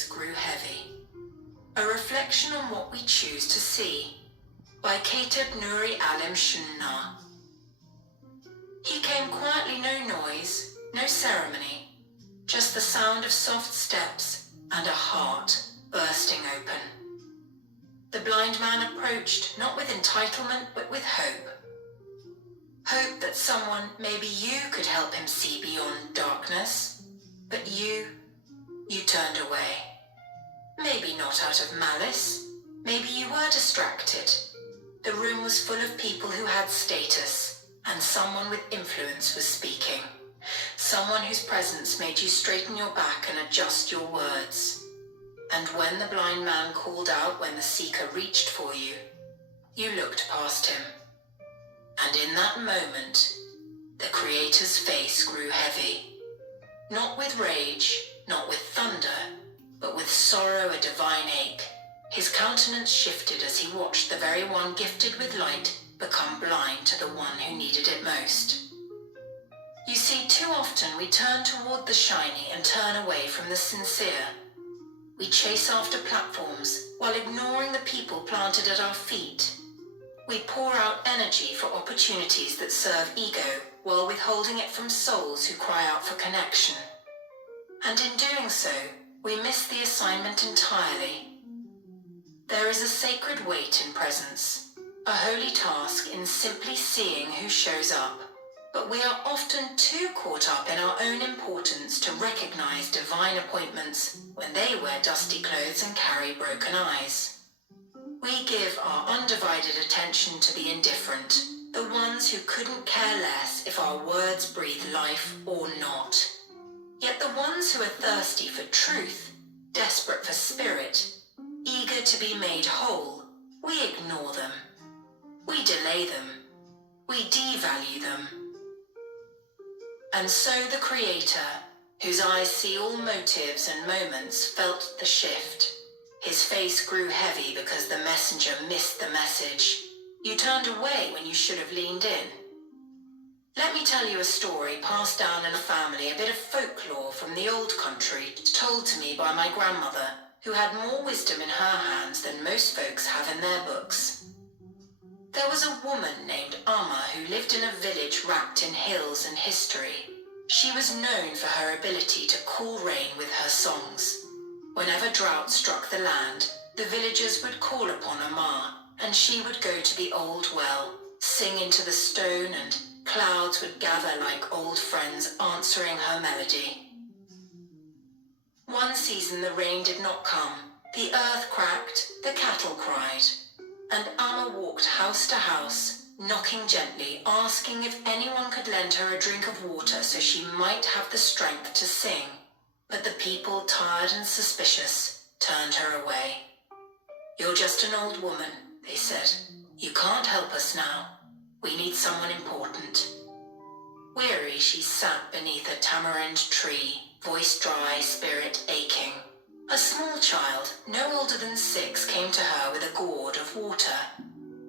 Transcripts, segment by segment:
face grew heavy. A reflection on what we choose to see, by Kateb Nuri Alim Shunnah. He came quietly, no noise, no ceremony, just the sound of soft steps and a heart bursting open. The blind man approached, not with entitlement, but with hope. Hope that someone, maybe you, could help him see beyond darkness. But you turned away. Maybe not out of malice. Maybe you were distracted. The room was full of people who had status, and someone with influence was speaking. Someone whose presence made you straighten your back and adjust your words. And when the blind man called out when the seeker reached for you, you looked past him. And in that moment, the Creator's face grew heavy. Not with rage, not with thunder, but with sorrow, a divine ache. His countenance shifted as he watched the very one gifted with light become blind to the one who needed it most. You see, too often we turn toward the shiny and turn away from the sincere. We chase after platforms while ignoring the people planted at our feet. We pour out energy for opportunities that serve ego while withholding it from souls who cry out for connection. And in doing so, we miss the assignment entirely. There is a sacred weight in presence, a holy task in simply seeing who shows up. But we are often too caught up in our own importance to recognize divine appointments when they wear dusty clothes and carry broken eyes. We give our undivided attention to the indifferent, the ones who couldn't care less if our words breathe life or not. Yet the ones who are thirsty for truth, desperate for spirit, eager to be made whole, we ignore them. We delay them. We devalue them. And so the Creator, whose eyes see all motives and moments, felt the shift. His face grew heavy because the messenger missed the message. You turned away when you should have leaned in. Let me tell you a story passed down in a family, a bit of folklore from the old country, told to me by my grandmother, who had more wisdom in her hands than most folks have in their books. There was a woman named Amma who lived in a village wrapped in hills and history. She was known for her ability to cool rain with her songs. Whenever drought struck the land, the villagers would call upon Amma, and she would go to the old well, sing into the stone, and clouds would gather like old friends answering her melody. One season the rain did not come, the earth cracked, the cattle cried, and Amma walked house to house, knocking gently, asking if anyone could lend her a drink of water so she might have the strength to sing. But the people, tired and suspicious, turned her away. "You're just an old woman," they said. "You can't help us now. We need someone important." Weary, she sat beneath a tamarind tree, voice dry, spirit aching. A small child, no older than 6, came to her with a gourd of water.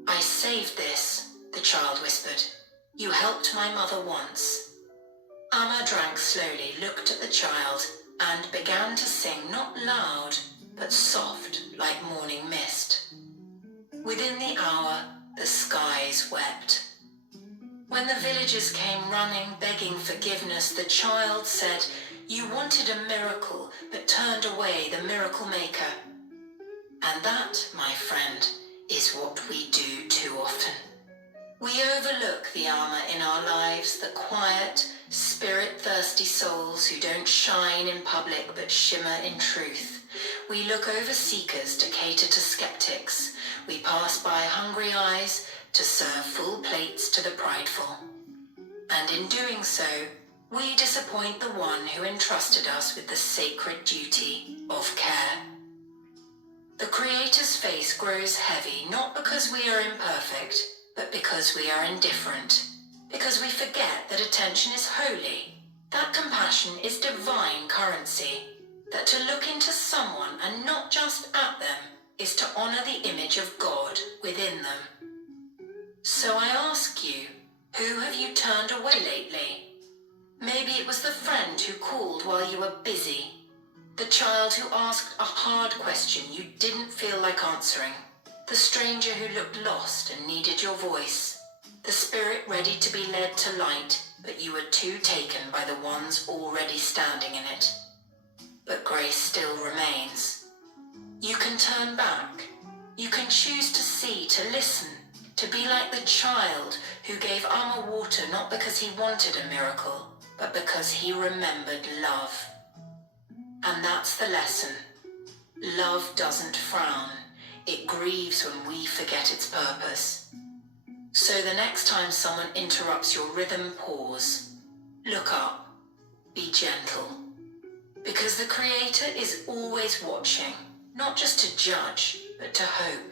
"I saved this," the child whispered. "You helped my mother once." Amma drank slowly, looked at the child, and began to sing, not loud, but soft, like morning mist. Within the hour, the skies wept. When the villagers came running, begging forgiveness, the child said, "You wanted a miracle, but turned away the miracle maker." And that, my friend, is what we do too often. We overlook the armor in our lives, the quiet, spirit-thirsty souls who don't shine in public but shimmer in truth. We look over seekers to cater to skeptics. We pass by hungry eyes to serve full plates to the prideful. And in doing so, we disappoint the one who entrusted us with the sacred duty of care. The Creator's face grows heavy, not because we are imperfect, but because we are indifferent, because we forget that attention is holy, that compassion is divine currency, that to look into someone and not just at them is to honor the image of God within them. So I ask you, who have you turned away lately? Maybe it was the friend who called while you were busy. The child who asked a hard question you didn't feel like answering. The stranger who looked lost and needed your voice. The spirit ready to be led to light, but you were too taken by the ones already standing in it. But grace still remains. You can turn back. You can choose to see, to listen, to be like the child who gave Amma water not because he wanted a miracle, but because he remembered love. And that's the lesson. Love doesn't frown. It grieves when we forget its purpose. So the next time someone interrupts your rhythm, pause. Look up. Be gentle. Because the Creator is always watching, not just to judge, but to hope.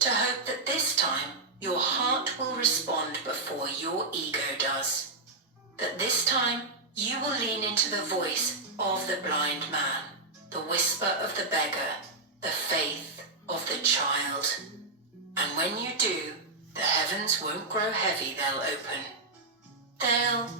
To hope that this time, your heart will respond before your ego does. That this time, you will lean into the voice of the blind man, the whisper of the beggar, the faith of the child. And when you do, the heavens won't grow heavy, they'll open. They'll